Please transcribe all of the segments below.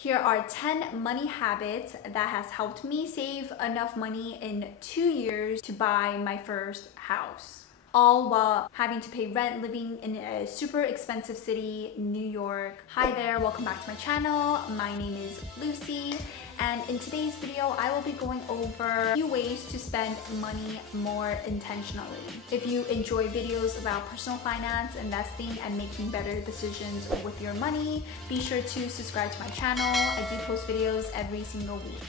Here are 10 money habits that has helped me save enough money in 2 years to buy my first house. All while having to pay rent living in a super expensive city, New York. Hi there, welcome back to my channel. My name is Lucy, and in today's video, I will be going over a few ways to spend money more intentionally. If you enjoy videos about personal finance, investing, and making better decisions with your money, be sure to subscribe to my channel. I do post videos every single week.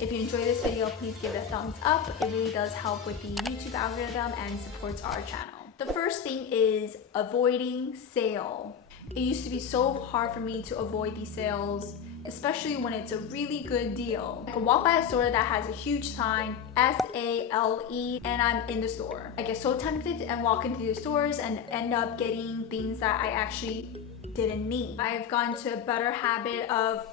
If you enjoy this video, please give it a thumbs up. It really does help with the YouTube algorithm and supports our channel. The first thing is avoiding sale. It used to be so hard for me to avoid these sales, especially when it's a really good deal. I can walk by a store that has a huge sign, S-A-L-E, and I'm in the store. I get so tempted and walk into the stores and end up getting things that I actually didn't need. I've gotten to a better habit of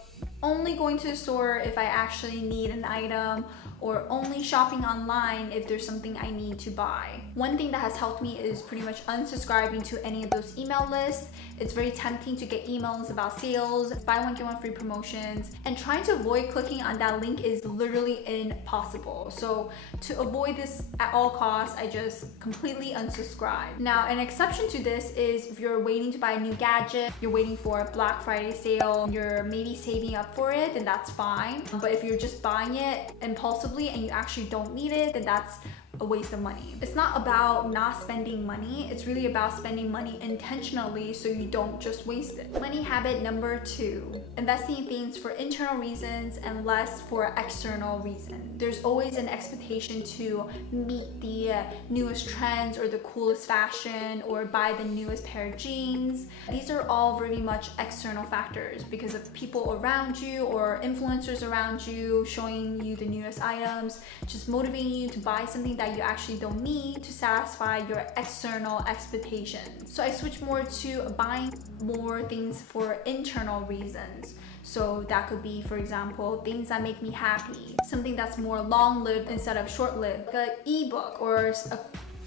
only going to the store if I actually need an item, or only shopping online if there's something I need to buy. One thing that has helped me is pretty much unsubscribing to any of those email lists. It's very tempting to get emails about sales, buy one get one free promotions, and trying to avoid clicking on that link is literally impossible. So to avoid this at all costs, I just completely unsubscribe. Now, an exception to this is if you're waiting to buy a new gadget, you're waiting for a Black Friday sale, you're maybe saving up for it, then that's fine. But if you're just buying it impulsively and you actually don't need it, then that's a waste of money. It's not about not spending money, it's really about spending money intentionally so you don't just waste it. Money habit number 2, investing in things for internal reasons and less for external reasons. There's always an expectation to meet the newest trends or the coolest fashion or buy the newest pair of jeans. These are all very much external factors because of people around you or influencers around you showing you the newest items, just motivating you to buy something that you actually don't need to satisfy your external expectations. So I switch more to buying more things for internal reasons. So that could be, for example, things that make me happy, something that's more long-lived instead of short-lived, like an ebook or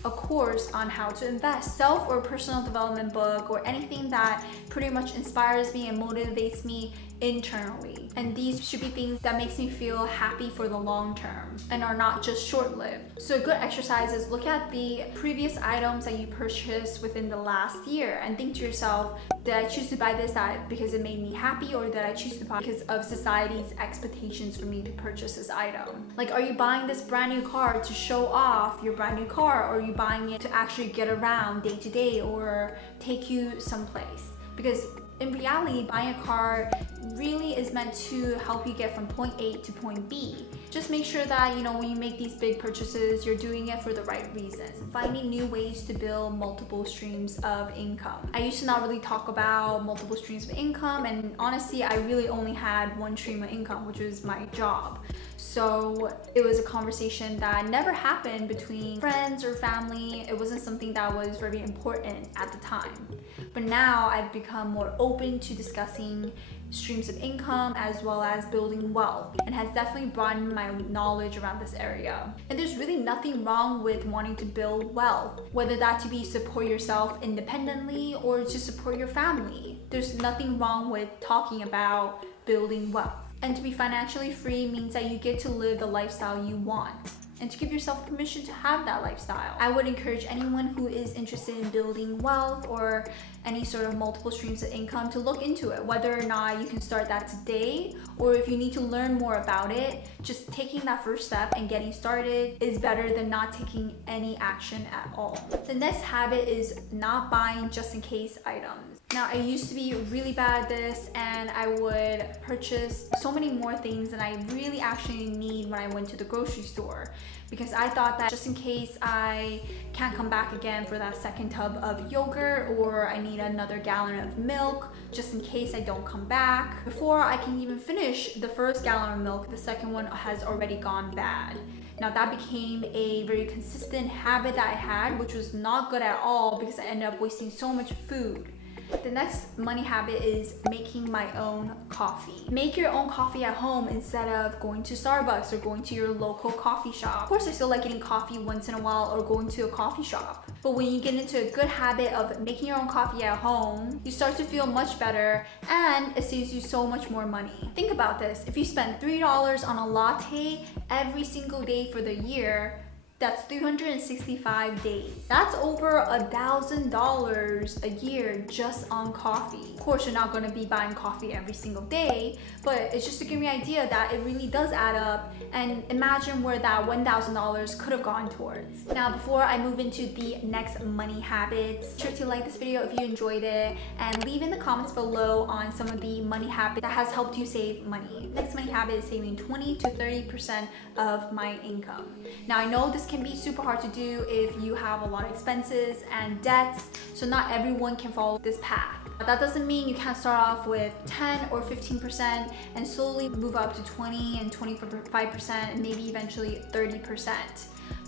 a course on how to invest, self or personal development book, or anything that pretty much inspires me and motivates me internally. And these should be things that makes me feel happy for the long term and are not just short-lived. So a good exercise is look at the previous items that you purchased within the last year and think to yourself, did I choose to buy this because it made me happy, or did I choose to buy because of society's expectations for me to purchase this item? Like, are you buying this brand new car to show off your brand new car, or are you buying it to actually get around day to day or take you someplace? Because in reality, buying a car really is meant to help you get from point A to point B. Just make sure that, when you make these big purchases, you're doing it for the right reasons. Finding new ways to build multiple streams of income. I used to not really talk about multiple streams of income, and honestly, I really only had one stream of income, which was my job. So it was a conversation that never happened between friends or family. It wasn't something that was very important at the time. But now I've become more open to discussing streams of income as well as building wealth, and has definitely broadened my knowledge around this area. And there's really nothing wrong with wanting to build wealth, whether that to be support yourself independently or to support your family. There's nothing wrong with talking about building wealth. And to be financially free means that you get to live the lifestyle you want, and to give yourself permission to have that lifestyle. I would encourage anyone who is interested in building wealth or any sort of multiple streams of income to look into it, whether or not you can start that today, or if you need to learn more about it, just taking that first step and getting started is better than not taking any action at all. The next habit is not buying just in case items. Now, I used to be really bad at this, and I would purchase so many more things than I really actually need when I went to the grocery store, because I thought that just in case I can't come back again for that second tub of yogurt, or I need another gallon of milk, just in case I don't come back. Before I can even finish the first gallon of milk, the second one has already gone bad. Now that became a very consistent habit that I had, which was not good at all because I ended up wasting so much food. The next money habit is making my own coffee. Make your own coffee at home instead of going to Starbucks or going to your local coffee shop. Of course, I still like getting coffee once in a while or going to a coffee shop. But when you get into a good habit of making your own coffee at home, you start to feel much better and it saves you so much more money. Think about this. If you spend $3 on a latte every single day for the year, that's 365 days. That's over $1,000 a year just on coffee. Of course, you're not gonna be buying coffee every single day, but it's just to give you an idea that it really does add up, and imagine where that $1,000 could have gone towards. Now, before I move into the next money habits, be sure to like this video if you enjoyed it and leave in the comments below on some of the money habits that has helped you save money. Next money habit is saving 20 to 30% of my income. Now, I know this can be super hard to do if you have a lot of expenses and debts, so not everyone can follow this path. That doesn't mean you can't start off with 10 or 15% and slowly move up to 20 and 25% and maybe eventually 30%.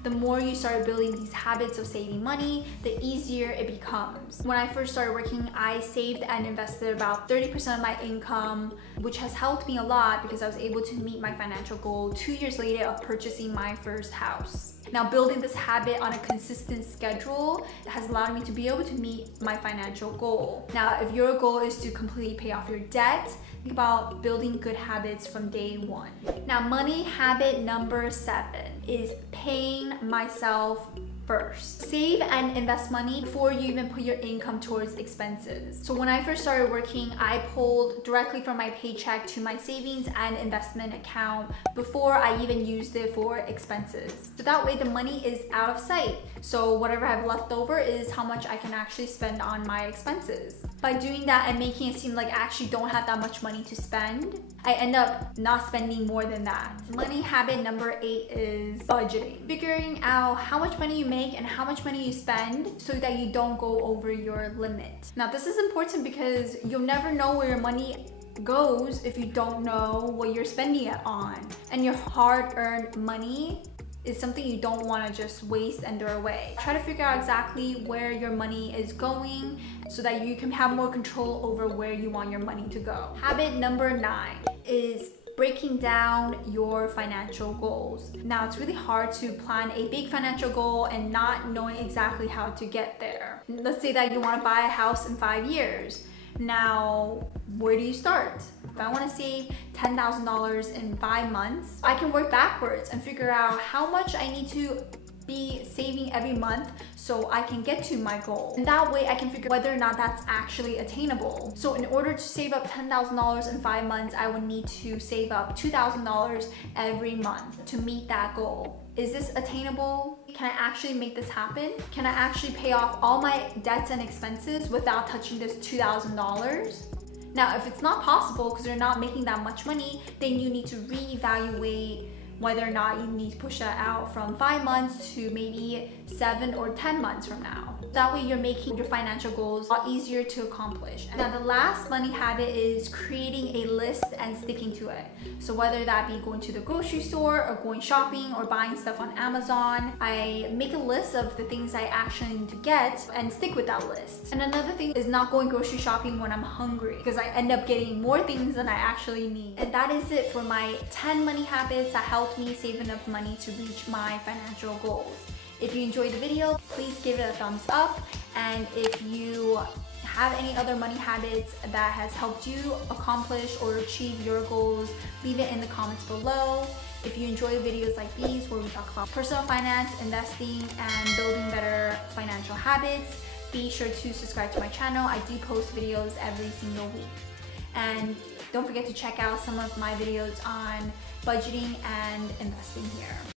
The more you start building these habits of saving money, the easier it becomes. When I first started working, I saved and invested about 30% of my income, which has helped me a lot because I was able to meet my financial goal 2 years later of purchasing my first house. Now, building this habit on a consistent schedule has allowed me to be able to meet my financial goal. Now, if your goal is to completely pay off your debt, think about building good habits from day one. Now, money habit number 7 is paying myself first. Save and invest money before you even put your income towards expenses. So when I first started working, I pulled directly from my paycheck to my savings and investment account before I even used it for expenses. So that way the money is out of sight. So whatever I have left over is how much I can actually spend on my expenses. By doing that and making it seem like I actually don't have that much money to spend, I end up not spending more than that. Money habit number 8 is budgeting. Figuring out how much money you make and how much money you spend so that you don't go over your limit. Now, this is important because you'll never know where your money goes if you don't know what you're spending it on. And your hard-earned money is something you don't want to just waste and throw away. Try to figure out exactly where your money is going so that you can have more control over where you want your money to go. Habit number 9 is breaking down your financial goals. Now, it's really hard to plan a big financial goal and not knowing exactly how to get there. Let's say that you want to buy a house in 5 years. Now, where do you start? If I want to save $10,000 in 5 months, I can work backwards and figure out how much I need to be saving every month so I can get to my goal. And that way I can figure whether or not that's actually attainable. So in order to save up $10,000 in 5 months, I would need to save up $2,000 every month to meet that goal. Is this attainable? Can I actually make this happen? Can I actually pay off all my debts and expenses without touching this $2,000? Now, if it's not possible because you're not making that much money, then you need to reevaluate whether or not you need to push that out from 5 months to maybe 7 or 10 months from now. That way you're making your financial goals a lot easier to accomplish. And now the last money habit is creating a list and sticking to it. So whether that be going to the grocery store or going shopping or buying stuff on Amazon, I make a list of the things I actually need to get and stick with that list. And another thing is not going grocery shopping when I'm hungry because I end up getting more things than I actually need. And that is it for my 10 money habits that helped me save enough money to reach my financial goals. If you enjoyed the video, please give it a thumbs up. And if you have any other money habits that has helped you accomplish or achieve your goals, leave it in the comments below. If you enjoy videos like these where we talk about personal finance, investing, and building better financial habits, be sure to subscribe to my channel. I do post videos every single week. And don't forget to check out some of my videos on budgeting and investing here.